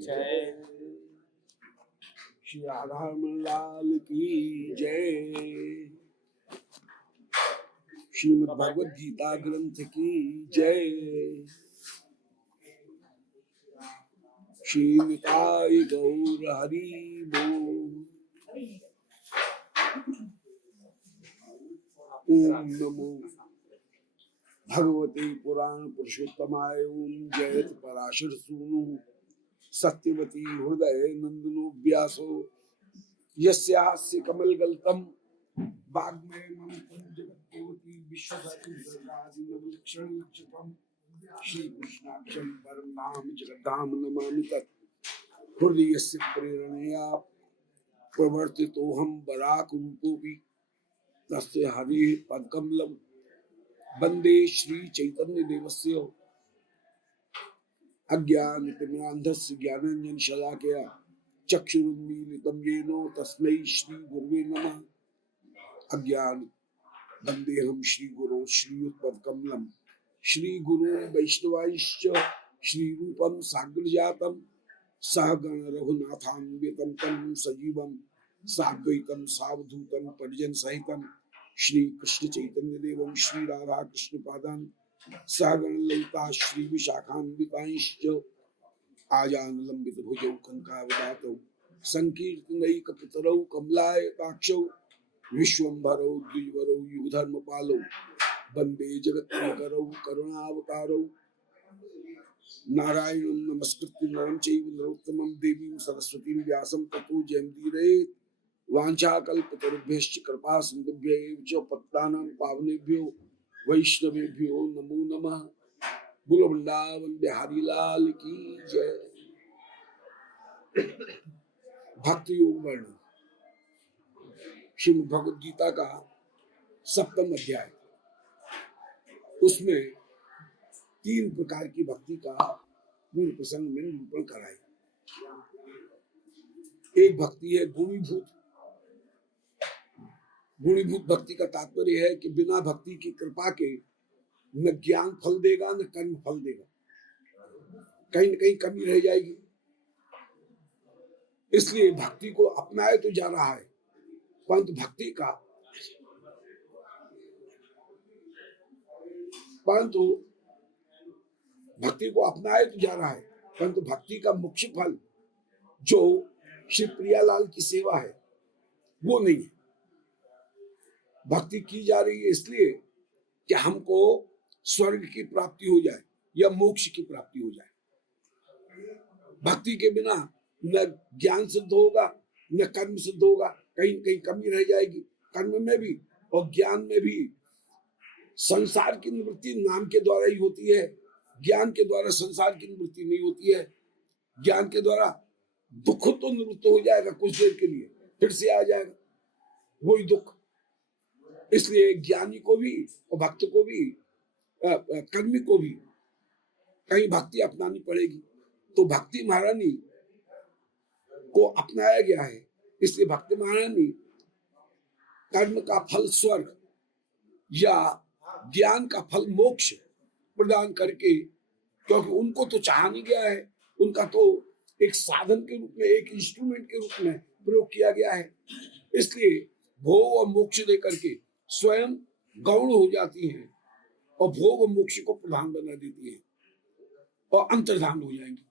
जय। श्री राधा लाल की जय। श्रीमद् भगवद गीता ग्रंथ की जय। श्री निताय गौर हरि बोल। ओम नमो भगवते पुराण पुरुषोत्तमाय। ओम जयत पराशर सूनु सत्यवती हृदय नंदनो व्यासो यस्यास्य कमलगल्तम वाग्मय ममतम जगत्कोटि विश्वदादिलक्षण लक्षितम श्री कृष्णाक्षरं परम नाम जगद्धाम नमामि तत् हृदयस्य प्रेरणया प्रवर्तितोऽहं वराक रूपोऽपि तस्य हरेः पदकमलं वन्दे श्री चैतन्य देवस्य अज्ञानतिमिरान्धस्य ज्ञानाञ्जन शलाकया चक्षुरुन्मीलितं येन तस्मै श्री गुरुवे नमः। अज्ञान वन्देऽहं श्री गुरो श्रीयुतपदकमलं श्री गुरु वैष्णवांश्च श्री रूपं साग्रजातं सहगण रघुनाथान्वितं तं सजीवं साद्वैतं सावधूतं परिजन सहितं श्री कृष्ण चैतन्य देवं श्री राधा कृष्ण पादान् सहगण ललिता श्री विशाखान्वितांश्च आजानुलंबित भुजौ कनकावदातौ संकीर्तनैकपितरौ कमलायताक्षौ विश्वम्भरौ द्विजवरौ युगधर्मपालौ वन्दे जगत्प्रियकरौ करुणावतारौ नारायणं नमस्कृत्य नरं चैव नरोत्तमं देवीं सरस्वतीं व्यासं ततो जयमुदीरयेत्। वाञ्छाकल्पतरुभ्यश्च कृपा सिन्धुभ्यैव च पतितानां पावनेभ्यो वैष्णवेभ्यो नमो नमः। बोलो वृंदावन बिहारी लाल की जय। भक्ति योग वर्णन श्रीमद् भगवद गीता का 7वां अध्याय। उसमें 3 प्रकार की भक्ति का मूल प्रसंग में निरूपण कराया। एक भक्ति है गुणीभूत। गुणीभूत भक्ति का तात्पर्य है कि बिना भक्ति की कृपा के न ज्ञान फल देगा न कर्म फल देगा, कहीं न कहीं कमी रह जाएगी। इसलिए भक्ति को अपनाए तो जा रहा है, परंतु भक्ति को अपनाए तो जा रहा है, परंतु भक्ति का मुख्य फल जो श्री प्रियालाल की सेवा है वो नहीं है। भक्ति की जा रही है इसलिए कि हमको स्वर्ग की प्राप्ति हो जाए या मोक्ष की प्राप्ति हो जाए। भक्ति के बिना न ज्ञान सिद्ध होगा न कर्म सिद्ध होगा, कहीं कहीं कमी रह जाएगी कर्म में भी और ज्ञान में भी। संसार की निवृत्ति नाम के द्वारा ही होती है, ज्ञान के द्वारा संसार की निवृत्ति नहीं होती है। ज्ञान के द्वारा दुख तो निवृत्त हो जाएगा कुछ देर के लिए, फिर से आ जाएगा वही दुख। इसलिए ज्ञानी को भी और भक्त को भी कर्मी को भी कहीं भक्ति अपनानी पड़ेगी। तो भक्ति महारानी को अपनाया गया है, इसलिए भक्ति महारानी कर्म का फल स्वर्ग या ज्ञान का फल मोक्ष प्रदान करके, क्योंकि उनको तो चाहा नहीं गया है, उनका तो एक साधन के रूप में एक इंस्ट्रूमेंट के रूप में प्रयोग किया गया है। इसलिए भोग और मोक्ष दे करके स्वयं गौण हो जाती हैं और भोग और मोक्ष को प्रधान बना देती हैं और अंतर्धान हो जाएंगी।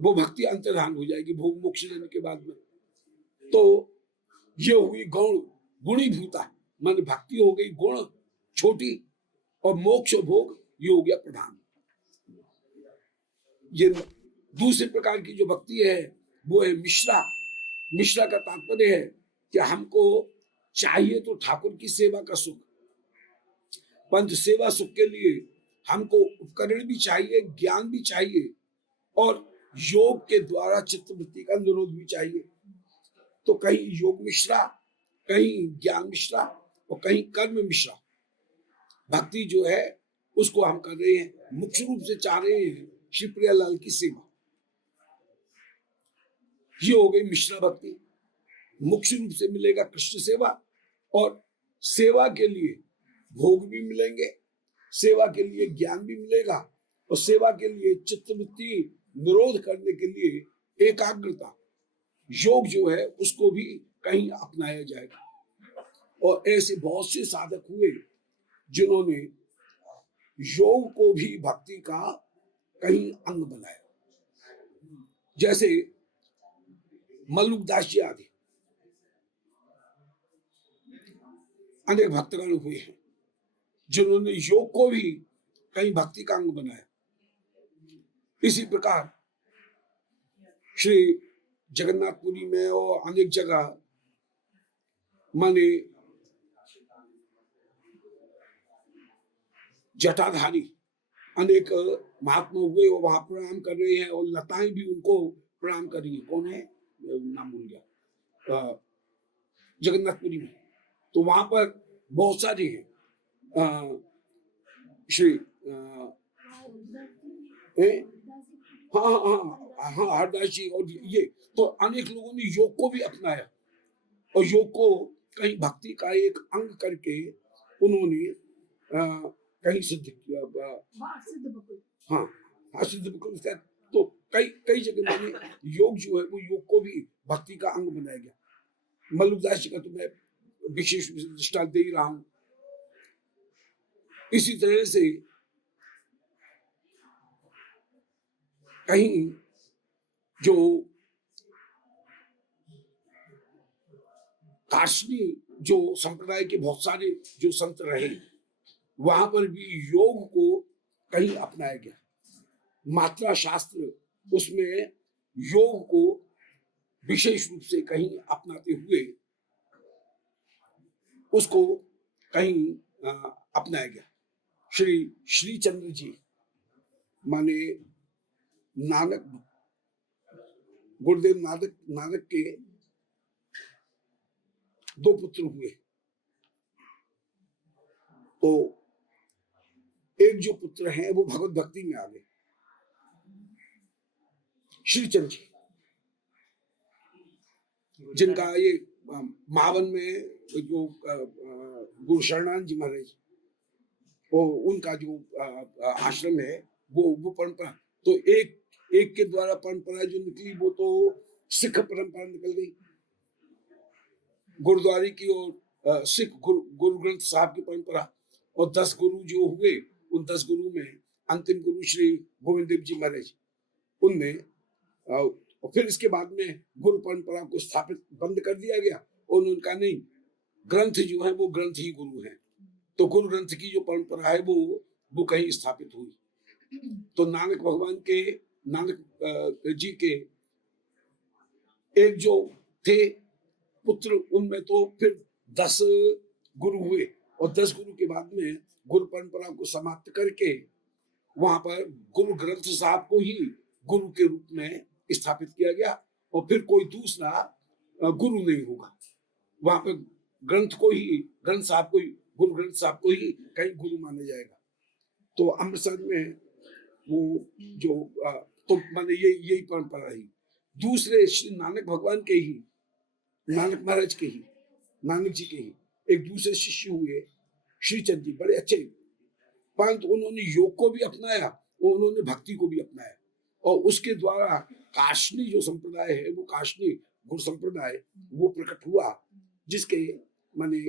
वो भक्ति अंतर्धान हो जाएगी भोग मोक्ष देने के बाद में। तो ये हुई गौण गुणीभूता, मान भक्ति हो गई गुण छोटी और मोक्ष भोग ये हो गया प्रधान। ये दूसरे प्रकार की जो भक्ति है वो है मिश्रा। मिश्रा का तात्पर्य है कि हमको चाहिए तो ठाकुर की सेवा का सुख, पंच सेवा सुख के लिए हमको उपकरण भी चाहिए, ज्ञान भी चाहिए और योग के द्वारा चित्तवृत्ति का निरोध भी चाहिए। तो कहीं योग मिश्रा, कहीं ज्ञान मिश्रा और कहीं कर्म मिश्रा भक्ति जो है उसको हम कर रहे हैं। मुख्य रूप से चाह रहे हैं श्री प्रियालाल की सेवा। ये हो गई मिश्रा भक्ति। मुख्य रूप से मिलेगा कृष्ण सेवा और सेवा के लिए भोग भी मिलेंगे, सेवा के लिए ज्ञान भी मिलेगा और सेवा के लिए चित्तवृत्ति निरोध करने के लिए एकाग्रता योग जो है उसको भी कहीं अपनाया जाएगा। और ऐसे बहुत से साधक हुए जिन्होंने योग को भी भक्ति का कहीं अंग बनाया, जैसे मल्लुकदास जी आदि अनेक भक्तगण हुए हैं जिन्होंने योग को भी कहीं भक्ति का अंग बनाया। इसी प्रकार श्री जगन्नाथपुरी में और अनेक जगह माने जटाधारी अनेक महात्मा हुए और वहां प्रणाम कर रहे हैं और लताएं भी उनको प्रणाम कर रही है। कौन है, नाम भूल गया, जगन्नाथपुरी में। तो वहां पर बहुत सारे हैं, श्री हाँ हाँ हाँ हरदास जी और ये, तो अनेक लोगों ने योग को भी अपनाया और योग को कहीं भक्ति का एक अंग करके उन्होंने कहीं सिद्ध किया। हाँ हाँ सिद्ध बकुल। तो कई कई जगह मैंने योग जो है वो योग को भी भक्ति का अंग बनाया गया। मल्लुकदास जी का तो मैं विशेष दृष्टांत दे ही रहा हूं। इसी तरह से कहीं जो काशी जो संप्रदाय के बहुत सारे जो संत रहे वहां पर भी योग को कहीं अपनाया गया। मात्रा शास्त्र उसमें योग को विशेष रूप से कहीं अपनाते हुए उसको कहीं अपनाया गया। श्री श्री चंद्र जी माने नानक, गुरुदेव नानक के दो पुत्र हुए। तो एक जो पुत्र हैं वो भगवत भक्ति में आ गए, श्रीचंद जी, जिनका ये महावन में जो गुरु शरणानंद जी महाराज वो उनका जो आश्रम है वो परंपरा, तो एक के द्वारा परंपरा जो निकली वो तो सिख परंपरा निकल गई गुरुद्वारे की, और सिख गुरु ग्रंथ साहब की परंपरा। और 10 गुरु जो हुए उन 10 गुरु में अंतिम गुरु श्री गोविंद देव जी महाराज, उनने और फिर इसके बाद में गुरु परंपरा को स्थापित बंद कर दिया गया और उनका नहीं, ग्रंथ जो है वो ग्रंथ ही गुरु है। तो गुरु ग्रंथ की जो परंपरा है वो कहीं स्थापित हुई। तो नानक भगवान के, नानक जी के एक जो थे पुत्र, उनमें तो फिर 10 गुरु हुए और 10 गुरु के बाद में गुरु परंपरा को समाप्त करके वहां पर गुरु ग्रंथ साहब को ही गुरु के रूप में स्थापित किया गया और फिर कोई दूसरा गुरु नहीं होगा। वहां पर ग्रंथ को ही, ग्रंथ साहब को ही, गुरु ग्रंथ साहब को ही कहीं गुरु माना जाएगा। तो अमृतसर में वो जो तो माने यही परंपरा रही। दूसरे श्री नानक भगवान के ही, नानक महाराज के ही, नानक जी के ही एक दूसरे शिष्य हुए श्रीचंद जी, बड़े अच्छे, परंतु उन्होंने योग को भी अपनाया और उन्होंने भक्ति को भी अपनाया और उसके द्वारा काशनी जो संप्रदाय है वो काशनी गुरु संप्रदाय वो प्रकट हुआ, जिसके माने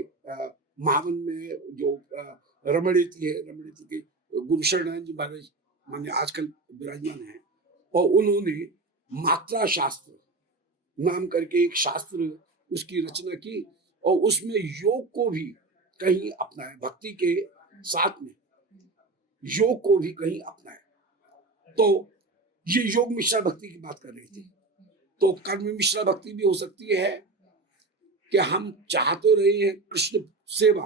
महावन में जो रमणीति है, रमणीति के गुरु शरणानंद जी महाराज माने आजकल विराजमान है और उन्होंने मात्रा शास्त्र नाम करके एक शास्त्र उसकी रचना की और उसमें योग को भी कहीं अपनाया, भक्ति के साथ में योग को भी कहीं अपनाया। तो ये योग मिश्रा भक्ति की बात कर रही थी। तो कर्म मिश्रा भक्ति भी हो सकती है कि हम चाह तो रहे हैं कृष्ण सेवा,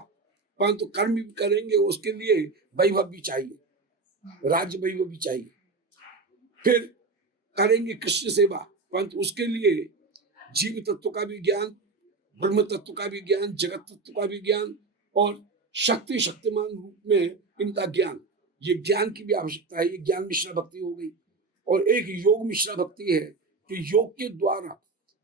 परंतु कर्म भी करेंगे, उसके लिए वैभव भी चाहिए, राज्य वैभव भी चाहिए। फिर करेंगे कृष्ण सेवा, परंतु उसके लिए जीव तत्व का भी ज्ञान, ब्रह्म तत्व का भी ज्ञान, जगत तत्व का भी ज्ञान और शक्ति शक्तिमान रूप में इनका ज्ञान, ये ज्ञान की भी आवश्यकता है। ये ज्ञान मिश्रा भक्ति हो गई। और एक योग मिश्रा भक्ति है कि योग के द्वारा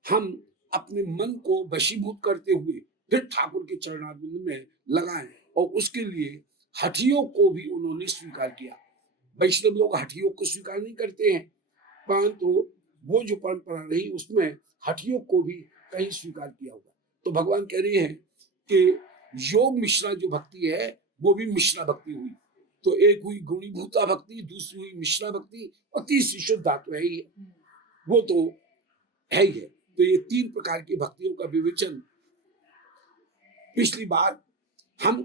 हम अपने मन को वशीभूत करते हुए फिर ठाकुर के चरणारविंद में लगाएं और उसके लिए हठयोग को भी उन्होंने स्वीकार किया। वैष्णव लोग हठयोग को स्वीकार नहीं करते हैं, परंतु वो जो परंपरा रही उसमें हठयोग को भी कहीं स्वीकार किया हुआ। तो भगवान कह रहे हैं कि योग मिश्रा जो भक्ति है वो भी मिश्रा भक्ति हुई। तो एक हुई गुणीभूता भक्ति, दूसरी हुई मिश्रा भक्ति, और तीसरी शुद्धात्व है ही है, वो तो है ही है। तो ये 3 प्रकार की भक्तियों का विवेचन पिछली बार हम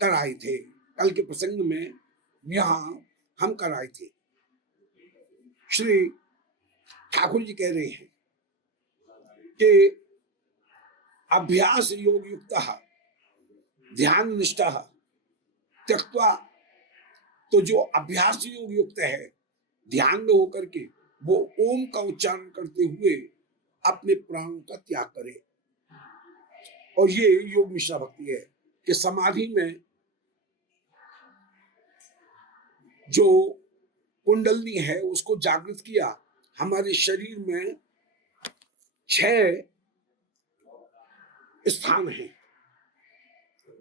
कराए थे, कल के प्रसंग में यहां हम कराए थे। श्री ठाकुर जी कह रहे हैं कि अभ्यास योग युक्त ध्यान निष्ठा त्यक्त्वा, तो जो अभ्यास योग युक्त है, ध्यान में होकर के वो ओम का उच्चारण करते हुए अपने प्राणों का त्याग करे। और ये योग मिश्रा भक्ति है कि समाधि में जो कुंडलनी है उसको जागृत किया। हमारे शरीर में 6 स्थान हैं,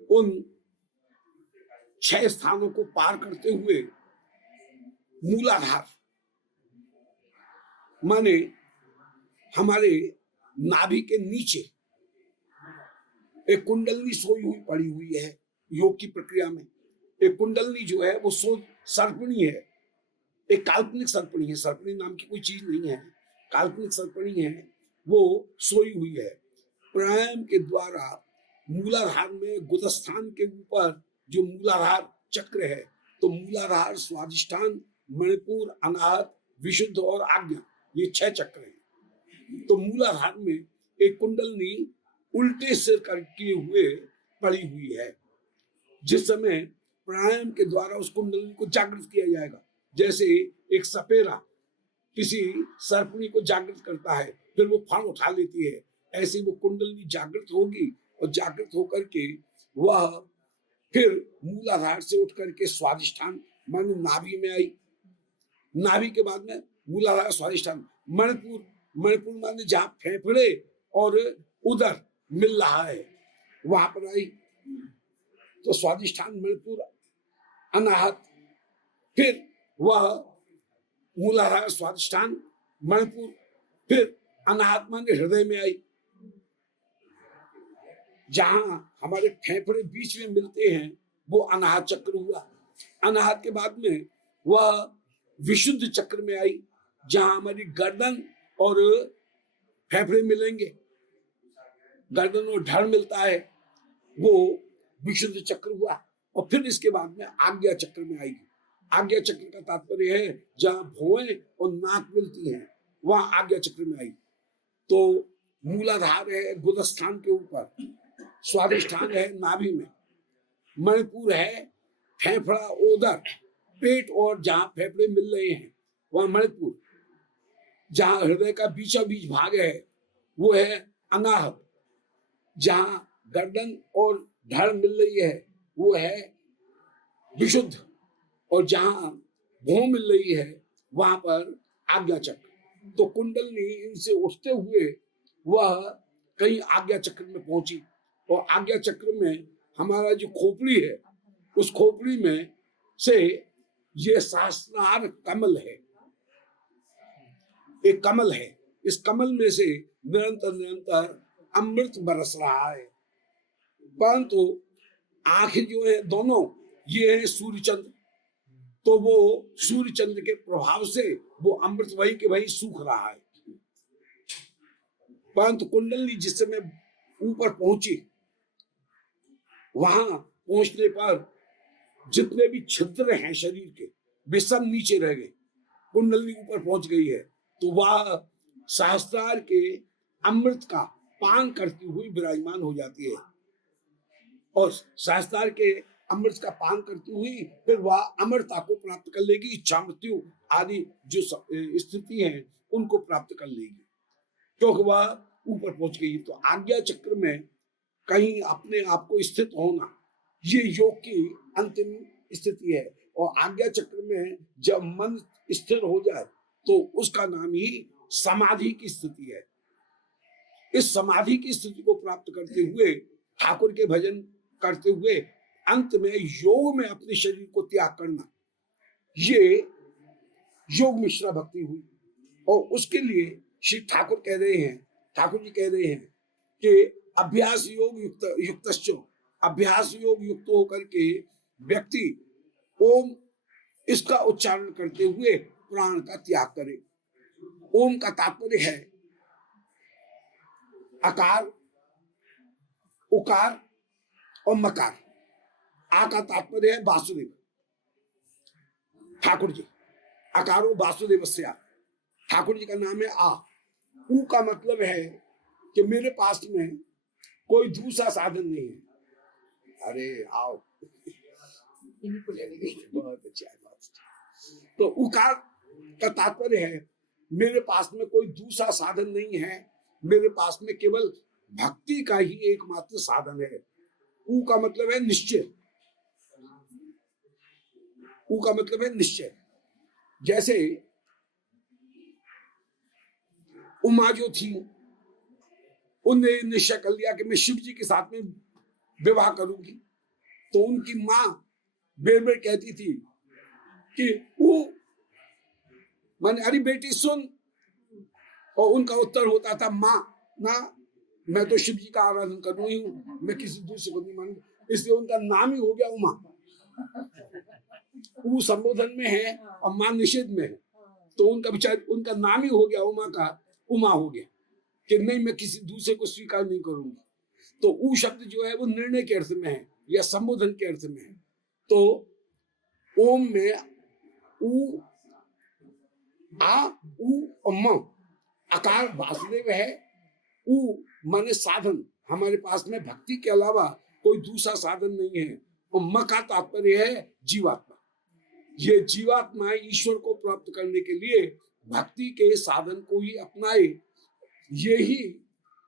उन 6 स्थानों को पार करते हुए मूलाधार माने हमारे नाभि के नीचे एक कुंडलनी सोई हुई पड़ी हुई है। योग की प्रक्रिया में एक कुंडलनी जो है वो सर्पणी है, एक काल्पनिक सर्पणी है, सर्पणी नाम की कोई चीज नहीं है, काल्पनिक सर्पणी है, वो सोई हुई है। प्राणायाम के द्वारा मूलाधार में गुदस्थान के ऊपर जो मूलाधार चक्र है, तो मूलाधार, स्वादिष्ठान, मणिपुर, अनाहत, विशुद्ध और आज्ञा, ये 6 चक्र हैं। तो मूलाधार में एक कुंडलनी उल्टे सिर किए हुए पड़ी हुई है। जिस समय प्राणायाम के द्वारा उस कुंडलनी को जागृत किया जाएगा, जैसे एक सपेरा किसी सर्पणी को जागृत करता है, फिर वो फण उठा लेती है, ऐसे वो कुंडलनी जागृत होगी और जागृत होकर के वह फिर मूलाधार से उठ करके स्वादिष्ठान माने नाभि में आई, नाभि के बाद में मूलाधार, स्वादिष्ठान, मणिपुर, मणिपुर माने जहां फेफड़े और उदर मिल रहा है वहां पर आई, तो स्वादिष्ठान, मणिपुर, अनाहत, फिर वह मूलाधार, स्वादिष्ठान, मणिपुर, फिर अनाहत माने हृदय में आई, जहां हमारे फेफड़े बीच में मिलते हैं वो अनाहत चक्र हुआ। अनाहत के बाद में वह विशुद्ध चक्र में आई, जहां हमारी गर्दन और फेफड़े मिलेंगे, गर्दन और धड़ मिलता है, वो विशुद्ध चक्र हुआ। और फिर इसके बाद में आज्ञा चक्र में आएगी। आज्ञा चक्र का तात्पर्य है जहां भौएं और नाक मिलती हैं वहां आज्ञा चक्र में आई। तो मूलाधार है गुदस्थान के ऊपर, स्वादिष्ठान है नाभि में, मणिपुर है फेफड़ा, ओदर, पेट और जहां फेफड़े मिल रहे हैं वहां मणिपुर, जहां हृदय का बीचा बीच भाग है वो है अनाहत, जहां गर्दन और धड़ मिल रही है वो है विशुद्ध, और जहां भौं मिल रही है वहां पर आज्ञा चक्र। तो कुंडलनी इनसे उठते हुए वह कहीं आज्ञा चक्र में पहुंची, और आज्ञा चक्र में हमारा जो खोपड़ी है उस खोपड़ी में से ये सहस्रार कमल है, एक कमल है, इस कमल में से निरंतर निरंतर अमृत बरस रहा है। परंतु आंखें जो है दोनों ये है सूर्य चंद्र, तो वो सूर्य चंद्र के प्रभाव से वो अमृत वही के वही सूख रहा है। परंतु कुंडलनी जिस समय ऊपर पहुंची, वहां पहुंचने पर जितने भी छिद्र हैं शरीर के वे सब नीचे रह गए, कुंडलनी ऊपर पहुंच गई है। तो वह सहस्त्रार के अमृत का पान करती हुई विराजमान हो जाती है, और सहस्त्रार के अमृत का पान करती हुई फिर वह अमरता को प्राप्त कर लेगी, इच्छा मृत्यु आदि जो स्थिति है उनको प्राप्त कर लेगी, क्योंकि वह ऊपर पहुंच गई। तो आज्ञा चक्र में कहीं अपने आप को स्थित होना ये योग की अंतिम स्थिति है, और आज्ञा चक्र में जब मन स्थिर हो जाए तो उसका नाम ही समाधि की स्थिति है। इस समाधि की स्थिति को प्राप्त करते हुए ठाकुर के भजन करते हुए अंत में योग में अपने शरीर को त्याग करना, ये योग मिश्रा भक्ति हुई। और उसके लिए श्री ठाकुर कह रहे हैं, ठाकुर जी कह रहे हैं कि अभ्यास योग अभ्यास योग युक्त होकर के व्यक्ति ओम इसका उच्चारण करते हुए प्राण का त्याग करे। ओम का तात्पर्य है आकार, उकार और मकार। आ का तात्पर्य है वासुदेव, ठाकुर जी आकारो वासुदेव से। ठाकुर जी का नाम है आ। ऊ का मतलब है कि मेरे पास में कोई दूसरा साधन नहीं है। अरे आओ बहुत अच्छा है। तो उकार का तात्पर्य है मेरे पास में कोई दूसरा साधन नहीं है, मेरे पास में केवल भक्ति का ही एकमात्र साधन है। ऊ का मतलब है निश्चय, ऊ का मतलब है निश्चय। जैसे उमा जो थी उनने निश्चय कर लिया कि मैं शिव जी के साथ में विवाह करूंगी, तो उनकी मां बेर बेर कहती थी कि वो माने अरे बेटी सुन, और उनका उत्तर होता था मां ना, मैं तो शिव जी का आराधन कर रही हूँ, मैं किसी दूसरे को नहीं मानूंगी। इसलिए उनका नाम ही हो गया उमा। वो संबोधन में है और मां निषेध में है, तो उनका विचार उनका नाम ही हो गया उमा का, उमा हो गया कि नहीं मैं किसी दूसरे को स्वीकार नहीं करूंगी। तो ऊ शब्द जो है वो निर्णय के अर्थ में है या संबोधन के अर्थ में है। तो ओम में ऊ, आ, ऊ और म, आकार वासुदेव है। ऊ माने साधन, हमारे पास में भक्ति के अलावा कोई दूसरा साधन नहीं है। और म का तात्पर्य है जीवात्मा। ये जीवात्मा ईश्वर को प्राप्त करने के लिए भक्ति के साधन को ही अपनाए, ये ही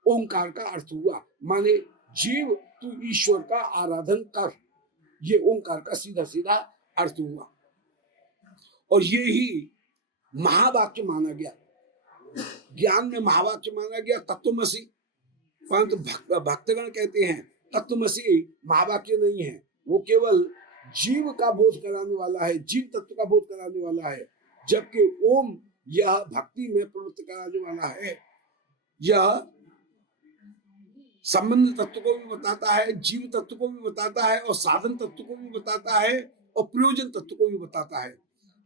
ओंकार का अर्थ हुआ। माने जीव तू ईश्वर का आराधन कर, ये ओंकार का सीधा सीधा अर्थ हुआ। और ये ही महावाक्य माना गया, ज्ञान में महावाक्य माना गया तत्वमसि। परंतु भक्तगण कहते हैं तत्वमसि महावाक्य नहीं है, वो केवल जीव का बोध कराने वाला है, जीव तत्व का बोध कराने वाला है। जबकि ओम यह भक्ति में प्रवृत्त कराने वाला है, यह संबंध तत्व को भी बताता है, जीव तत्व को भी बताता है, और साधन तत्व को भी बताता है, और प्रयोजन तत्व को भी बताता है।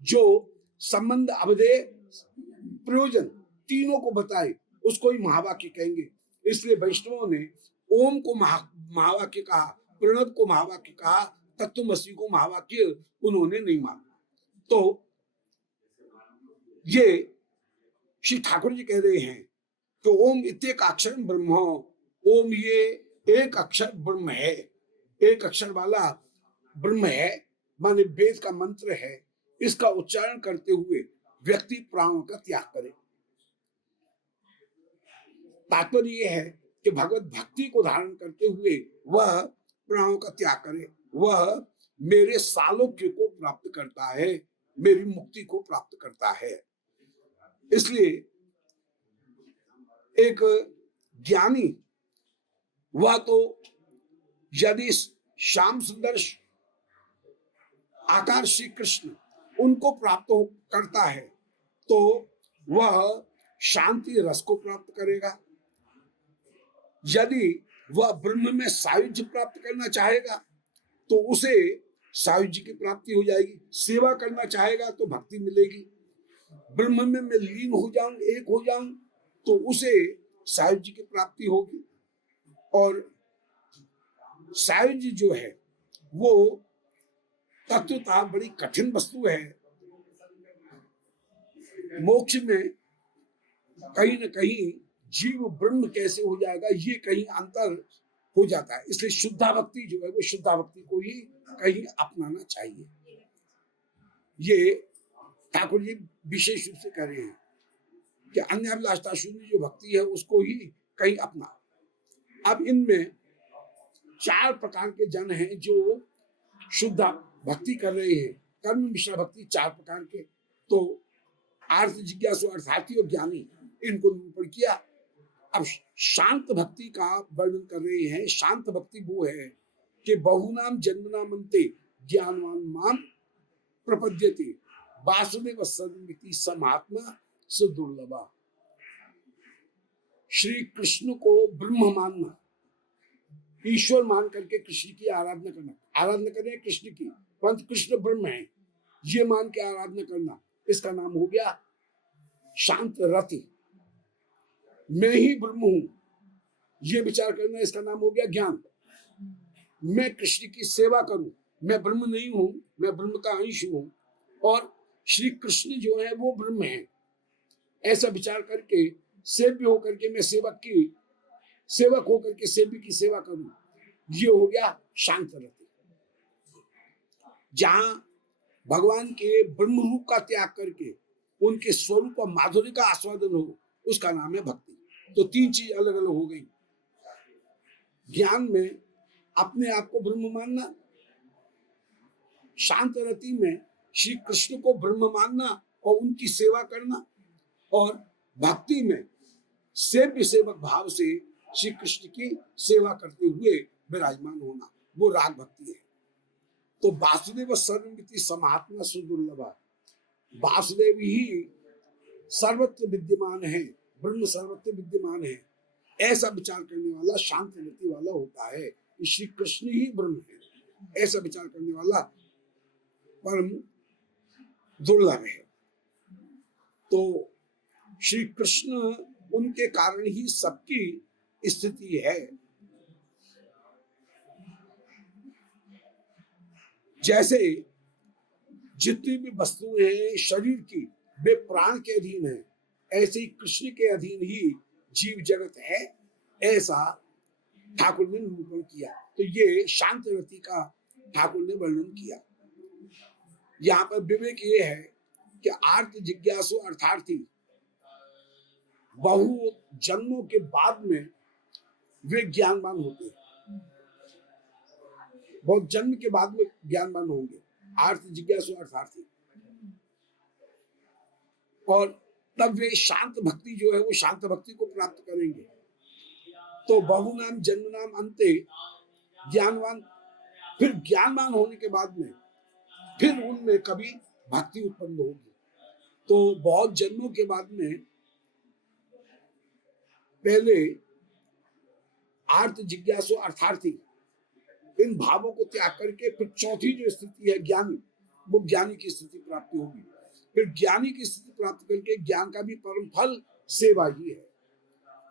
जो संबंध अवधेय प्रयोजन तीनों को बताए उसको ही महावाक्य कहेंगे। इसलिए वैष्णवों ने ओम को महावाक्य कहा, प्रणव को महावाक्य कहा, तत्वमसि को महावाक्य उन्होंने नहीं माना। तो ये श्री ठाकुर जी कह रहे हैं तो ओम इत्येक अक्षर ब्रह्म, ओम ये एक अक्षर ब्रह्म है, एक अक्षर वाला ब्रह्म है, माने वेद का मंत्र है। इसका उच्चारण करते हुए व्यक्ति प्राणों का त्याग करे। तात्पर्य यह है कि भगवत भक्ति को धारण करते हुए वह प्राणों का त्याग करे, वह मेरे सालोक्य को प्राप्त करता है, मेरी मुक्ति को प्राप्त करता है। इसलिए एक ज्ञानी वह तो यदि श्याम सुंदर आकार श्री कृष्ण उनको प्राप्त करता है तो वह शांति रस को प्राप्त करेगा। यदि वह ब्रह्म में सायुज्य प्राप्त करना चाहेगा तो उसे सायुज्य की प्राप्ति हो जाएगी। सेवा करना चाहेगा तो भक्ति मिलेगी। ब्रह्म में मैं लीन हो जाऊं, एक हो जाऊं, तो उसे सायुज्य की प्राप्ति होगी। और सायुज्य जो है वो तत्वतः बड़ी कठिन वस्तु है। मोक्ष में कहीं न कहीं जीव ब्रह्म कैसे हो जाएगा ये कहीं अंतर हो जाता है। इसलिए शुद्धा भक्ति जो है वो शुद्धा भक्ति को ही कहीं अपनाना चाहिए। ये ठाकुर जी विशेष रूप से कह रहे हैं कि अन्य अभिलाषा शून्य जो भक्ति है उसको ही कहीं अपना। अब इनमें 4 प्रकार के जन हैं जो शुद्ध भक्ति कर रहे हैं। कर्म मिश्रा भक्ति 4 प्रकार के, तो आर्थ जिज्ञासु अर्थार्थी और ज्ञानी, इनको निरूपण किया। अब शांत भक्ति का वर्णन कर रहे हैं। शांत भक्ति वो है कि बहुनाम जन्मनामन्ते ज्ञानवान माम प्रपद्यते वासुदेव सन्मिति समात्मा सुदुर्लभा। श्री कृष्ण को ब्रह्म मानना, ईश्वर मान करके कृष्ण की आराधना करना, आराधना करें कृष्ण की, परंतु कृष्ण ब्रह्म है ये मान के आराधना करना, इसका नाम हो गया शांत रति। मैं ही ब्रह्म हूं ये विचार करना, इसका नाम हो गया ज्ञान। मैं कृष्ण की सेवा करूं, मैं ब्रह्म नहीं हूं, मैं ब्रह्म का अंश हूं और श्री कृष्ण जो है वो ब्रह्म है, ऐसा विचार करके सेव्य होकर के मैं सेवक होकर के सेव्य की सेवा करूं, ये हो गया शांत रति। जहां भगवान के ब्रह्म रूप का त्याग करके उनके स्वरूप और माधुर्य का आस्वादन हो, उसका नाम है भक्ति। तो तीन चीज अलग अलग हो गई। ज्ञान में अपने आप को ब्रह्म मानना, शांत रति में श्री कृष्ण को ब्रह्म मानना और उनकी सेवा करना, और भक्ति में सेव्य सेवक भाव से श्री कृष्ण की सेवा करते हुए विराजमान होना, वो राग भक्ति है। तो वासुदेव सर्वमिति समात्मा सुदुर्लभा, वासुदेव ही सर्वत्र विद्यमान है, ब्रह्म सर्वत्र विद्यमान है, ऐसा विचार करने वाला शांत रति वाला होता है। श्री कृष्ण ही ब्रह्म है, ऐसा विचार करने वाला परम दुर्लभ है। तो श्री कृष्ण उनके कारण ही सबकी स्थिति है। जैसे जितनी भी वस्तुएं हैं शरीर की, वे प्राण के अधीन है, ऐसे ही कृष्ण के अधीन ही जीव जगत है, ऐसा ठाकुर ने निरूपण किया। तो ये शांत रति का ठाकुर ने वर्णन किया। यहाँ पर विवेक ये है कि आर्त जिज्ञासु अर्थार्थी बहु जन्मों के बाद में वे ज्ञानवान होते हैं, बहुत जन्म के बाद में ज्ञानवान होंगे, आर्त जिज्ञासु अर्थार्थी। और तब वे शांत भक्ति जो है वो शांत भक्ति को प्राप्त करेंगे। तो बहु नाम जन्म नाम अंते ज्ञानवान, फिर ज्ञानवान होने के बाद में फिर उनमें कभी भक्ति उत्पन्न होगी। तो बहुत जन्मों के बाद में पहले आर्त जिज्ञासु अर्थार्थी इन भावों को त्याग करके फिर चौथी जो स्थिति है ज्ञानी, वो ज्ञानी की स्थिति प्राप्ति होगी। फिर ज्ञानी की स्थिति प्राप्त करके ज्ञान का भी परम फल सेवा ही है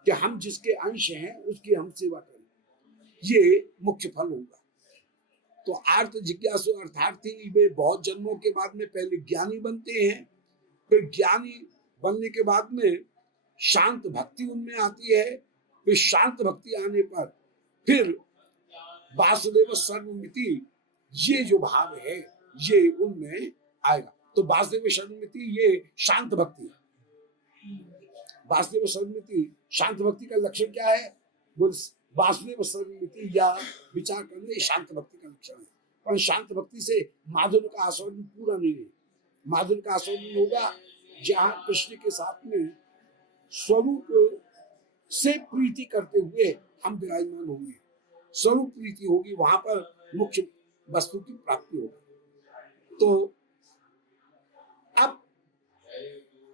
कि हम जिसके अंश हैं उसकी हम सेवा करें, ये मुख्य फल होगा। तो आर्त जिज्ञासु अर्थार्थी वे बहुत जन्मों के बाद में पहले ज्ञानी बनते हैं, फिर ज्ञानी बनने के बाद में शांत भक्ति उनमें आती है, फिर शांत भक्ति आने पर फिर वासुदेव सर्वमिति ये जो भाव है ये उनमें आएगा। तो वासुदेव सर्वमिति ये शांत भक्ति है। वासुदेव सर्वमिति शांत भक्ति का लक्षण क्या है? वासुदेव सर्वमिति या विचार करने शांत भक्ति का लक्षण है। पर शांत भक्ति से माधुर्य का आस्वादन पूरा नहीं है। माधुर्य का आस्वादन होगा जहां कृष्ण के साथ में स्वरूप से प्रीति करते हुए हम विराजमान होंगे, स्वरूप प्रीति होगी, वहां पर मुख्य वस्तु की प्राप्ति होगी। तो अब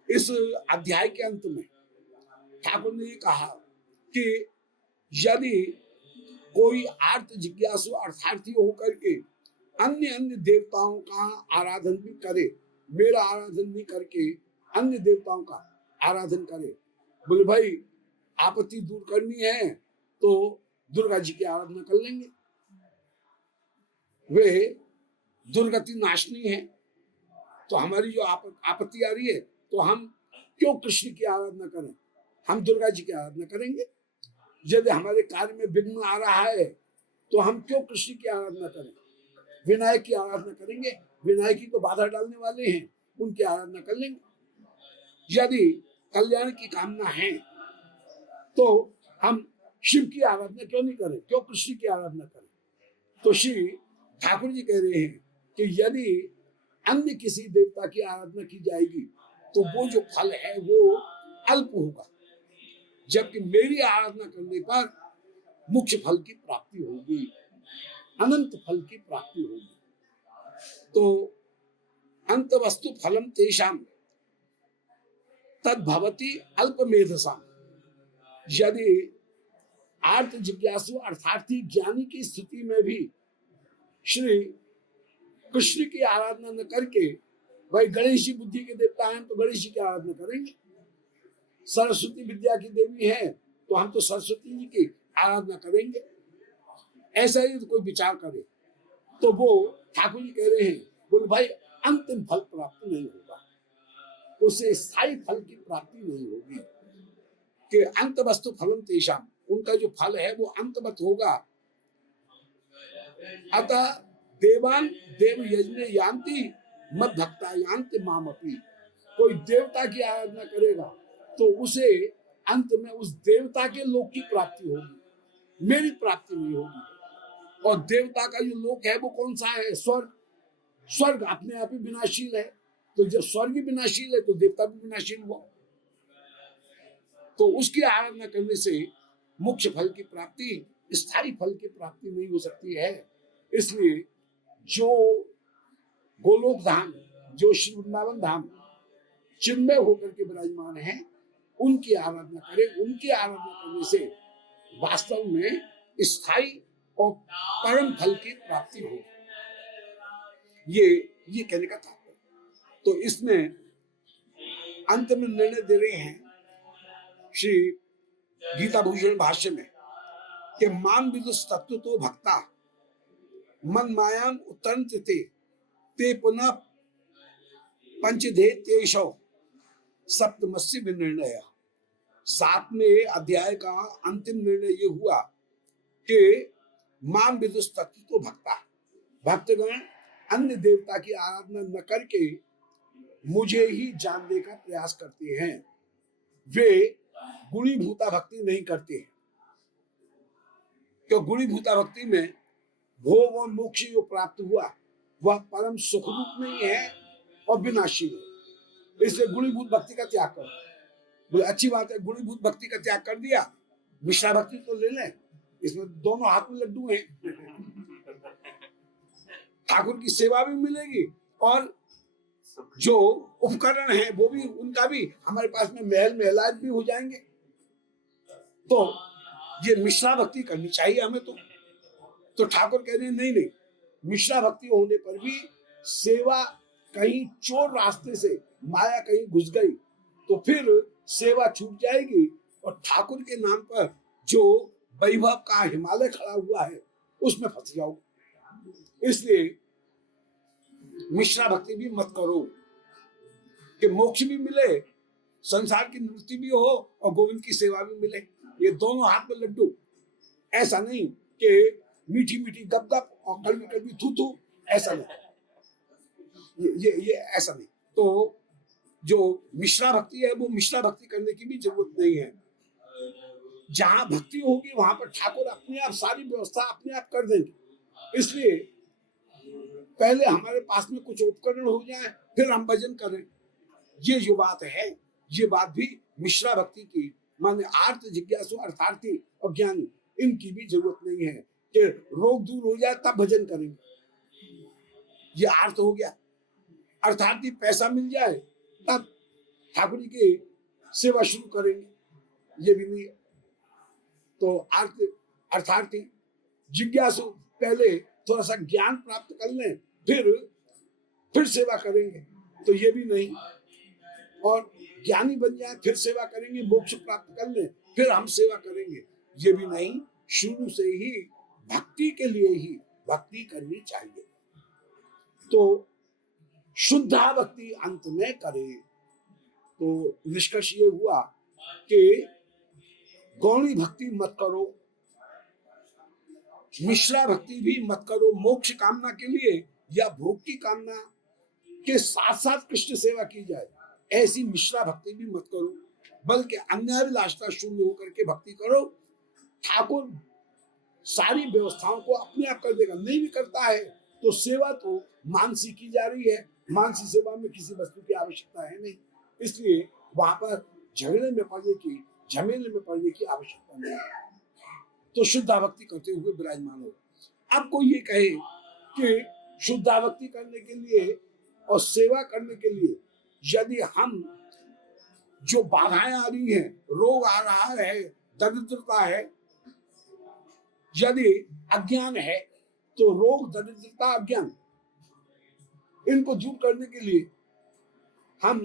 इस अध्याय के अंत में ठाकुर ने कहा कि यदि कोई आर्त जिज्ञासु अर्थार्थी होकर के अन्य अन्य देवताओं का आराधन भी करे, मेरा आराधन नहीं करके अन्य देवताओं का आराधन करे, बोले भाई आपत्ति दूर करनी है तो दुर्गा जी की आराधना कर लेंगे, वे दुर्गति नाशनी है, तो हमारी जो आपत्ति आ रही है तो हम क्यों कृष्ण की आराधना करें, हम दुर्गा जी की आराधना करेंगे। यदि हमारे कार्य में विघ्न आ रहा है तो हम क्यों कृष्ण की आराधना करें, विनायक की आराधना करेंगे, विनायक की तो बाधा डालने वाले हैं, उनकी आराधना कर लेंगे। यदि कल्याण की कामना है तो हम शिव की आराधना क्यों नहीं करें, क्यों कृष्ण की आराधना करें। तो श्री ठाकुर जी कह रहे हैं कि यदि अन्य किसी देवता की आराधना की जाएगी तो वो जो फल है वो अल्प होगा, जबकि मेरी आराधना करने पर मुख्य फल की प्राप्ति होगी, अनंत फल की प्राप्ति होगी। तो अंत वस्तु फलम तेषाम तद भवती अल्पमेधसा। यदि आर्त जिज्ञासु अर्थार्थी ज्ञानी की स्थिति में भी श्री कृष्ण की आराधना न करके, भाई गणेश जी बुद्धि के देवता हैं तो गणेश जी की आराधना करेंगे, सरस्वती विद्या की देवी है तो हम तो सरस्वती जी की आराधना करेंगे, ऐसा ही तो कोई विचार करे तो वो ठाकुर जी कह रहे हैं, बोले भाई अंतिम फल प्राप्त नहीं होगा, उसे स्थायी फल की प्राप्ति नहीं होगी। कि अंत वस्तु फलम तेषाम, उनका जो फल है वो अंतवत होगा। अतः देवान देव यज्ञ यान्ति मद भक्ता यान्ति मामपि। कोई देवता की आराधना करेगा तो उसे अंत में उस देवता के लोक की प्राप्ति होगी, मेरी प्राप्ति नहीं होगी। और देवता का जो लोक है वो कौन सा है? स्वर्ग। स्वर्ग अपने आप ही विनाशील है, तो जब स्वर्ग विनाशील है तो देवता भी विनाशील हुआ। तो उसकी आराधना करने से मोक्ष फल की प्राप्ति, स्थायी फल की प्राप्ति नहीं हो सकती है। इसलिए जो गोलोक धाम, जो श्री वृंदावन धाम चिन्मय होकर के विराजमान है, उनकी आराधना करें। उनकी आराधना करने से वास्तव में स्थायी और परम फल की प्राप्ति होगी। ये कहने का तात्पर्य। तो इसमें अंत में निर्णय दे रहे हैं श्री गीता भूषण भाष्य में कि मान विदुष तत्व तो भक्ता मन मायाम उत्तरन्ति ते पुनः पंचधे तेषो सप्तमस्य विनिर्णय। 7वें अध्याय का अंतिम निर्णय ये हुआ कि मान विदुष तत्व तो भक्ता, भक्तगण अन्य देवता की आराधना न करके मुझे ही जानने का प्रयास करते हैं, वे गुणीभूता भक्ति नहीं करते हैं। क्यों? गुणीभूता भक्ति में भोग और मोक्ष जो प्राप्त हुआ वह परम सुख रूप नहीं है और विनाशी है। इसलिए गुणीभूत भक्ति का त्याग करो। बोले अच्छी बात है, गुणीभूत भक्ति का त्याग कर दिया, मिश्रा भक्ति तो ले लें, इसमें दोनों हाथ में लड्डू हैं, ठाकुर की सेवा भी मिलेगी और जो उपकरण है वो भी, उनका भी हमारे पास में महल महलाज भी हो जाएंगे। तो ये मिश्रा भक्ति करनी चाहिए हमें। तो ठाकुर कह रहे हैं नहीं, मिश्रा भक्ति होने पर भी सेवा कहीं चोर रास्ते से माया कहीं घुस गई तो फिर सेवा छूट जाएगी और ठाकुर के नाम पर जो वैभव का हिमालय खड़ा हुआ है उसमें फंस जाओगे। इसलिए मिश्रा भक्ति भी मत करो कि मोक्ष भी मिले, संसार की निवृत्ति भी हो और गोविंद की सेवा भी मिले। ये दोनों हाथ में लड्डू। ऐसा नहीं कि मीठी मीठी गप गप और कड़वी कड़वी थू थू, ऐसा नहीं। ये ऐसा नहीं। तो जो मिश्रा भक्ति है वो मिश्रा भक्ति करने की भी जरूरत नहीं है। जहां भक्ति होगी वहां पर ठाकुर अपने आप सारी व्यवस्था अपने आप कर देंगे। इसलिए पहले हमारे पास में कुछ उपकरण हो जाए फिर हम भजन करें। ये जो बात है ये बात भी मिश्रा भक्ति की, माने आर्त जिज्ञासु अर्थार्थी और ज्ञानी, इनकी भी जरूरत नहीं है कि रोग दूर हो जाए तब भजन करेंगे। ये आर्त हो गया। अर्थार्थी पैसा मिल जाए तब ठाकुर जी की सेवा शुरू करेंगे, ये भी नहीं है। तो अर्थार्थी जिज्ञासु पहले थोड़ा सा ज्ञान प्राप्त कर लें फिर सेवा करेंगे, तो ये भी नहीं। और ज्ञानी बन जाए फिर सेवा करेंगे, मोक्ष प्राप्त कर लें फिर हम सेवा करेंगे, ये भी नहीं। शुरू से ही भक्ति के लिए ही भक्ति करनी चाहिए। तो शुद्धा भक्ति अंत में करे। तो निष्कर्ष ये हुआ कि गौणी भक्ति मत करो, मिश्रा भक्ति भी मत करो। मोक्ष कामना के लिए या भोग की कामना के साथ साथ कृष्ण सेवा की जाए ऐसी मिश्रा भक्ति भी मत करो, बल्कि अन्याभिलाषता शून्य होकर के भक्ति करो। ठाकुर सारी व्यवस्थाओं को अपने आप कर देगा। नहीं भी करता है तो सेवा तो मानसी की जा रही है, मानसी सेवा में किसी वस्तु की आवश्यकता है नहीं, इसलिए वहां पर झगड़े में पड़ने की, झमेले में पड़ने की आवश्यकता नहीं है। तो शुद्धा भक्ति करते हुए विराजमान हो। अब कोई ये कहे कि शुद्धा भक्ति करने के लिए और सेवा करने के लिए यदि हम जो बाधाएं आ रही हैं, रोग आ रहा है, दरिद्रता है, यदि अज्ञान है तो रोग, दरिद्रता, अज्ञान, इनको दूर करने के लिए हम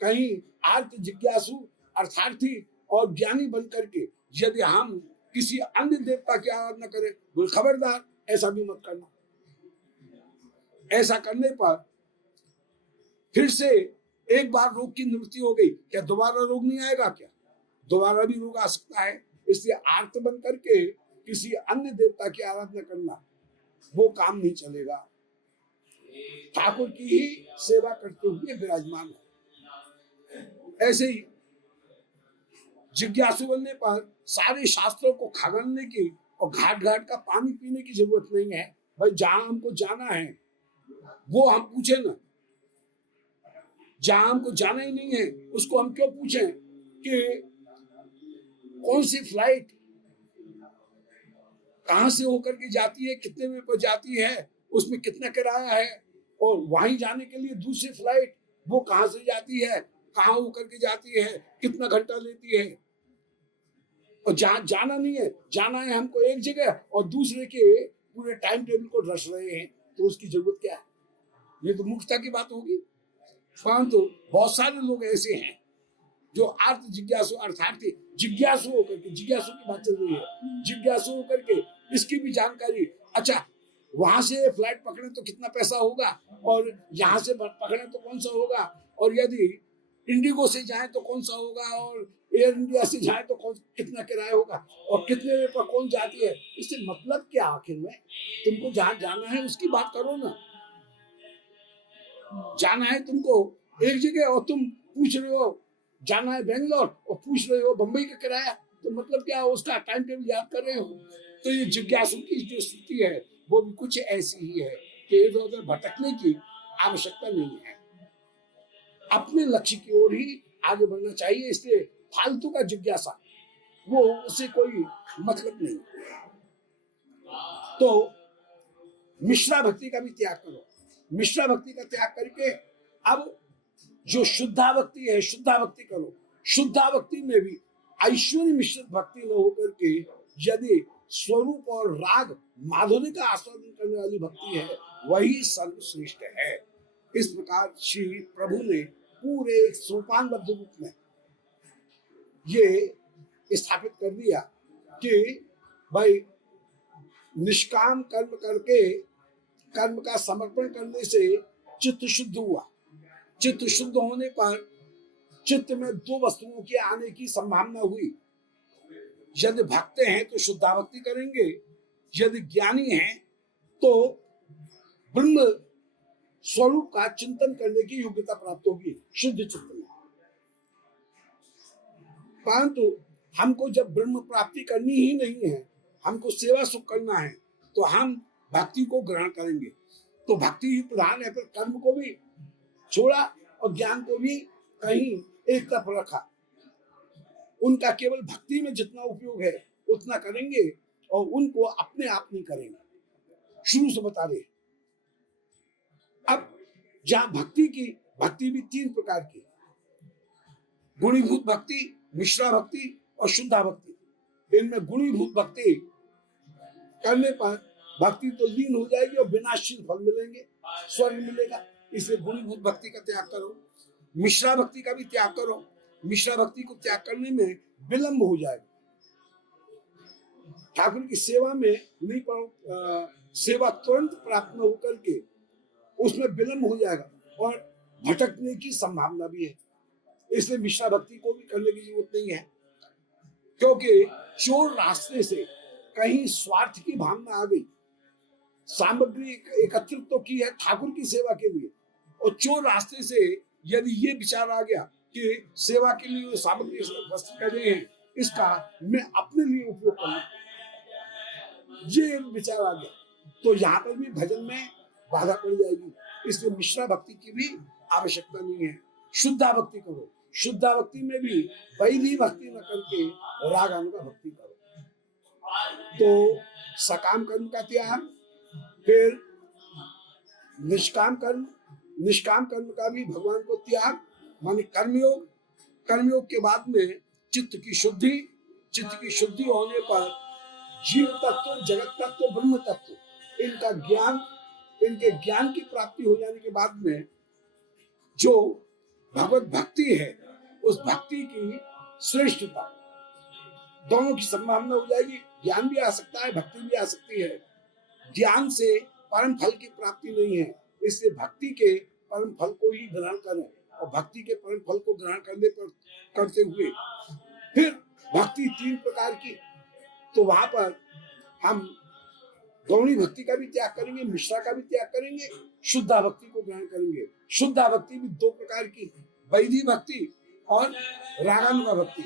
कहीं आर्त जिज्ञासु, अर्थार्थी और ज्ञानी बन करके यदि हम किसी अन्य देवता की आराधना करें, बोल खबरदार ऐसा भी मत करना। ऐसा करने पर फिर से एक बार रोग की निवृत्ति हो गई, क्या दोबारा रोग नहीं आएगा? क्या दोबारा भी रोग आ सकता है। इसलिए आर्त बन करके किसी अन्य देवता की आराधना करना वो काम नहीं चलेगा। ठाकुर की ही सेवा करते हुए विराजमान हो। ऐसे ही जिज्ञासु बनने पर सारे शास्त्रों को खंगालने की और घाट घाट का पानी पीने की जरूरत नहीं है। भाई जहां हमको जाना है वो हम पूछे ना, जहां हमको जाना ही नहीं है उसको हम क्यों पूछें कि कौन सी फ्लाइट कहां से होकर के जाती है, कितने में पर जाती है, उसमें कितना किराया है, और वहीं जाने के लिए दूसरी फ्लाइट वो कहां से जाती है, कहां होकर के जाती है, कितना घंटा लेती है। और जहां जाना नहीं है, जाना है हमको एक जगह और दूसरे के पूरे टाइम टेबल को रच रहे हैं, तो उसकी जरूरत क्या है? ये तो मूर्खता की बात होगी। परंतु बहुत सारे लोग ऐसे हैं जो अर्थ जिज्ञासु, अर्थार्थी, जिज्ञासु होकर के, जिज्ञासु की बात चल रही है, जिज्ञासु होकर के इसकी भी जानकारी, अच्छा वहां से फ्लाइट पकड़े तो कितना पैसा होगा, और यहाँ से पकड़े तो कौन सा होगा, और यदि इंडिगो से जाए तो कौन सा होगा, और एयर इंडिया से जाए तो कितना किराया होगा, और कितने पर कौन जाती है। इससे मतलब क्या? आखिर में तुमको जहां जाना है उसकी बात करो ना। जाना है तुमको एक जगह और तुम पूछ रहे हो जाना है बेंगलोर और पूछ रहे हो बंबई का किराया, तो मतलब क्या? उसका टाइम टेबल याद कर रहे हो। तो ये जिज्ञासु की जो स्थिति है वो भी कुछ ऐसी ही है कि इधर उधर भटकने की आवश्यकता नहीं है, अपने लक्ष्य की ओर ही आगे बढ़ना चाहिए। इसलिए फालतू का जिज्ञासा वो उससे कोई मतलब नहीं। तो मिश्रा भक्ति का भी त्याग करो। मिश्रा भक्ति का त्याग करके अब जो शुद्धा भक्ति है, शुद्धा भक्ति करो। शुद्धा भक्ति में भी ऐश्वर्य मिश्रित भक्ति न होकर के यदि स्वरूप और राग माधुर्य का आस्वादन करने वाली भक्ति है, वही सर्वश्रेष्ठ है। इस प्रकार श्री प्रभु ने पूरे सोपानबद्ध रूप में ये स्थापित कर दिया कि भाई निष्काम कर्म करके, कर्म का समर्पण करने से चित्त शुद्ध हुआ। चित्त शुद्ध होने पर चित्त में दो वस्तुओं के आने की संभावना हुई। यदि भक्त हैं तो शुद्धा भक्ति करेंगे, यदि ज्ञानी हैं तो ब्रह्म स्वरूप का चिंतन करने की योग्यता प्राप्त होगी शुद्ध चित्त में। परंतु हमको जब ब्रह्म प्राप्ति करनी ही नहीं है, हमको सेवा सुख करना है, तो हम भक्ति को ग्रहण करेंगे। तो भक्ति ही प्रधान है, फिर कर्म को भी छोड़ा और ज्ञान को भी कहीं एक तरफ रखा। उनका केवल भक्ति में जितना उपयोग है उतना करेंगे और उनको अपने आप नहीं करेंगे। शुरू से बता रहे। अब जहां भक्ति भी तीन प्रकार की, गुणीभूत भक्ति, मिश्रा भक्ति और शुद्धा भक्ति। इनमें गुणीभूत भक्ति करने पर भक्ति तो लीन हो जाएगी और विनाशील फल मिलेंगे, स्वर्ग मिलेगा। इसलिए गुणीभूत भक्ति का त्याग करो, मिश्रा भक्ति का भी त्याग करो। मिश्रा भक्ति को त्याग करने में विलंब हो जाएगा, ठाकुर की सेवा में नहीं सेवा तुरंत प्राप्त न होकर के उसमें विलंब हो जाएगा और भटकने की संभावना भी है। इसलिए मिश्रा भक्ति को भी करने की जरूरत नहीं है, क्योंकि चोर रास्ते से कहीं स्वार्थ की भावना आ गई। सामग्री एकत्रित तो की है ठाकुर की सेवा के लिए, और चोर रास्ते से यदि ये विचार आ गया कि सेवा के लिए सामग्री वस्तु कर रहे हैं, इसका मैं अपने लिए उपयोग करूं, ये विचार आ गया तो यहाँ पर भी भजन में बाधा पड़ जाएगी। इसलिए मिश्रा भक्ति की भी आवश्यकता नहीं है। शुद्धा भक्ति करो। शुद्धा भक्ति में भी वैधी भक्ति न करके रागानुगा भक्ति करो। तो सकाम कर्म का त्याग, फिर निष्काम कर्म का भी भगवान को त्याग, माने कर्मयोग। कर्मयोग के बाद में चित्त की शुद्धि होने पर जीव तत्व, जगत तत्व, ब्रह्म तत्व, इनके ज्ञान की प्राप्ति हो जाने के बाद में जो भगवत भक्ति है, उस भक्ति की श्रेष्ठता, दोनों की संभावना हो जाएगी। ज्ञान भी आ सकता है, भक्ति भी आ सकती है। ज्ञान से परम फल की प्राप्ति नहीं है, इसलिए भक्ति के परम फल को ही ग्रहण करें, और भक्ति के परम फल को ग्रहण करते हुए फिर भक्ति 3 प्रकार की, तो वहां पर हम गौणी भक्ति का भी त्याग करेंगे, मिश्रा का भी त्याग करेंगे, शुद्धा भक्ति को ग्रहण करेंगे। शुद्धा भक्ति भी 2 प्रकार की, वैदिक भक्ति और रागानुगा भक्ति।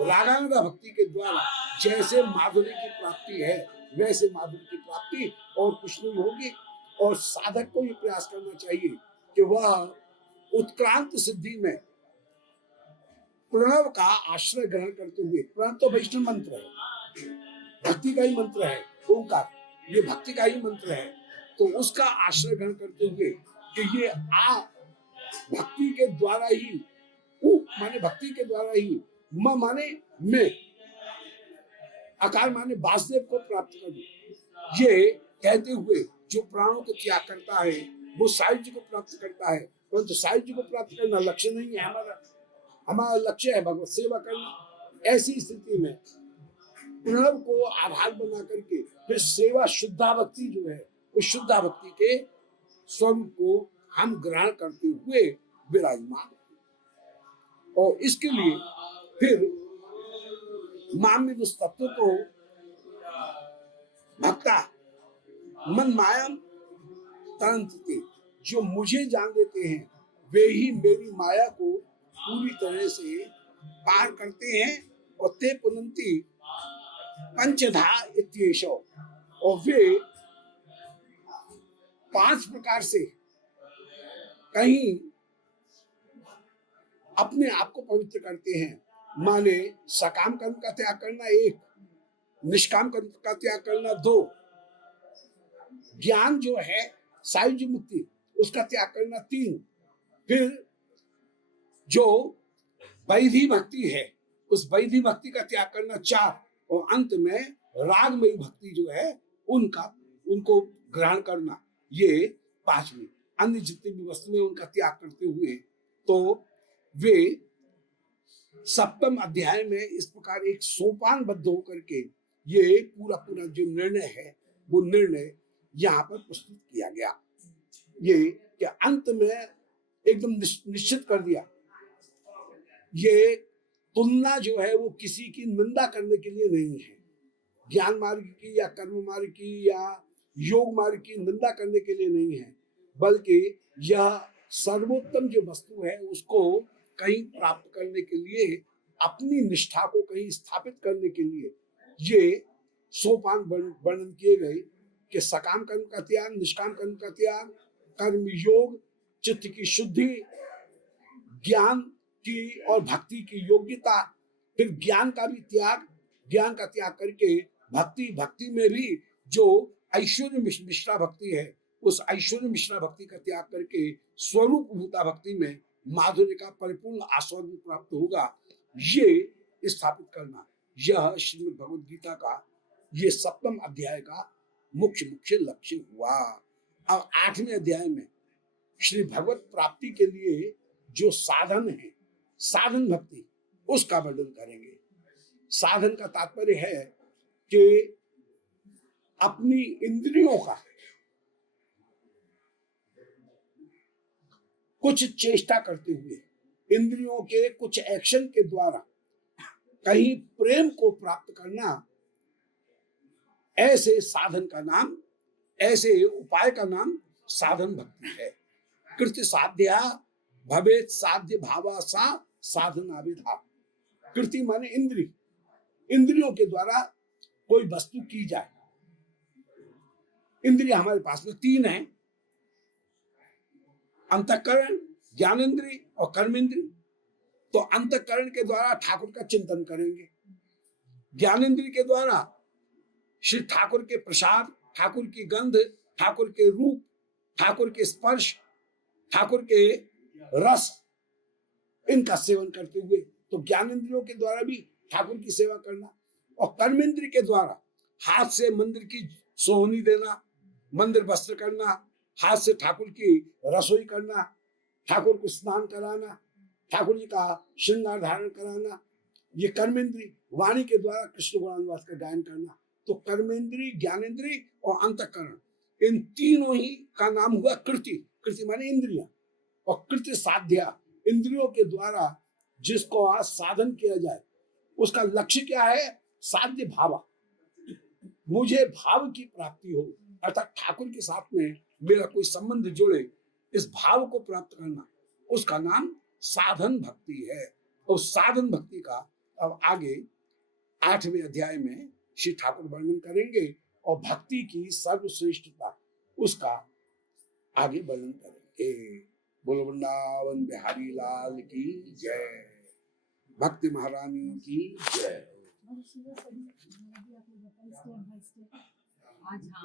रागानुगा भक्ति के द्वारा जैसे माधुर्य की प्राप्ति है, वैसे माधुर्य की प्राप्ति और कुछ नहीं होगी। और साधक को ये प्रयास करना चाहिए कि वह उत्क्रांत सिद्धि में प्रणव का आश्रय ग्रहण करते हुए, प्रणव तो वैष्णव मंत्र है, भक्ति का ही मंत्र है, ओंकार ये भक्ति का ही मंत्र है, तो उसका आश्रय ग्रहण करते हुए कि ये भक्ति के द्वारा ही, माने भक्ति के द्वारा ही, म माने मैं, आकार माने वासुदेव को प्राप्त कर दूं, ये कहते हुए जो प्राणों को त्याग करता है वो सायुज्य को प्राप्त करता है। परंतु सायुज्य को प्राप्त करना लक्ष्य नहीं है हमारा लक्ष्य है भगवत सेवा करना। ऐसी स्थिति में प्रणव को आधार बना करके फिर सेवा, शुद्धा भक्ति जो है, उस शुद्धा भक्ति के स्वरूप को हम ग्रहण करते हुए विराजमान, और इसके लिए फिर मामिद उस तत्व को भक्ता मन माया तरंतते, जो मुझे जान देते हैं वे ही मेरी माया को पूरी तरह से पार करते हैं। और ते पुनंती पंचधा इत्येषो, और वे 5 प्रकार से कहीं अपने आप को पवित्र करते हैं। माने सकाम कर्म का त्याग करना 1, निष्काम कर्म का त्याग करना 2, ज्ञान जो है सायुज्य मुक्ति उसका त्याग करना 3, फिर जो वैधि भक्ति है उस वैधि भक्ति का त्याग करना 4, और अंत में रागमयी भक्ति जो है उनको ग्रहण करना, ये 5वीं। अन्य जितनी भी वस्तुएं उनका त्याग करते हुए तो वे 7वें अध्याय में इस प्रकार एक सोपानबद्ध होकर के ये पूरा जो निर्णय है वो निर्णय यहाँ पर प्रस्तुत किया गया। ये कि अंत में एकदम निश्चित कर दिया, ये तुलना जो है वो किसी की निंदा करने के लिए नहीं है, ज्ञान मार्ग की या कर्म मार्ग की या योग मार्ग की निंदा करने के लिए नहीं है, बल्कि यह सर्वोत्तम जो वस्तु है उसको कहीं प्राप्त करने के लिए, अपनी निष्ठा को कहीं स्थापित करने के लिए ये सोपान वर्णन किए गए कि सकाम कर्म का त्याग, निष्काम कर्म का त्याग, कर्म योग, चित्त की शुद्धि, ज्ञान की और भक्ति की योग्यता, फिर ज्ञान का भी त्याग, ज्ञान का त्याग करके भक्ति में भी जो ऐश्वर्य मिश्रा भक्ति है उस ऐश्वर्य मिश्रा भक्ति का त्याग करके स्वरूप भूता भक्ति में माधुर्य का परिपूर्ण आस्वादन प्राप्त होगा, ये स्थापित करना, यह श्रीमद् भगवद गीता का ये 7वें अध्याय का मुख्य लक्ष्य हुआ। अब 8वें अध्याय में श्री भगवत प्राप्ति के लिए जो साधन है, साधन भक्ति, उसका वर्णन करेंगे। साधन का तात्पर्य है कि अपनी इंद्रियों का कुछ चेष्टा करते हुए, इंद्रियों के कुछ एक्शन के द्वारा कहीं प्रेम को प्राप्त करना, ऐसे साधन का नाम, ऐसे उपाय का नाम साधन भक्ति है। कृत्य साध्या भवेत साध्य भावा सा साधना विधा। कृति माने इंद्री, इंद्रियों के द्वारा कोई वस्तु की जाए। इंद्रिय हमारे पास में 3 हैं, अंतःकरण, ज्ञानेन्द्रिय और कर्मेंद्रिय। तो अंतःकरण के द्वारा ठाकुर का चिंतन करेंगे, ज्ञानेन्द्रिय के द्वारा श्री ठाकुर के प्रसाद, ठाकुर की गंध, ठाकुर के रूप, ठाकुर के स्पर्श, ठाकुर के रस, इनका सेवन करते हुए तो ज्ञानेंद्रियों के द्वारा भी ठाकुर की सेवा करना, और कर्मेंद्रिय के द्वारा हाथ से मंदिर की सोहनी देना, मंदिर वस्त्र करना, हाथ से ठाकुर की रसोई करना, ठाकुर को स्नान कराना, ठाकुर जी का श्रृंगार धारण कराना, ये कर्मेंद्री। वाणी के द्वारा कृष्ण गुणानुवाद का गायन करना। तो कर्मेंद्री, ज्ञानेंद्री और अंतःकरण, इन तीनों ही का नाम हुआ कृति। कृति माने इंद्रिया, और कृति साध्या, इंद्रियों के द्वारा जिसको आज साधन किया जाए, उसका लक्ष्य क्या है? साध्य भावा, मुझे भाव की प्राप्ति हो, अर्थात ठाकुर के साथ में मेरा कोई संबंध जुड़े, इस भाव को प्राप्त करना, उसका नाम साधन भक्ति है। और साधन भक्ति का अब आगे 8वें अध्याय में श्री ठाकुर वर्णन करेंगे, और भक्ति की सर्वश्रेष्ठता उसका आगे वर्णन करेंगे। बोलो वृंदावन बिहारी लाल की जय, भक्ति महारानी की जय। आज हाँ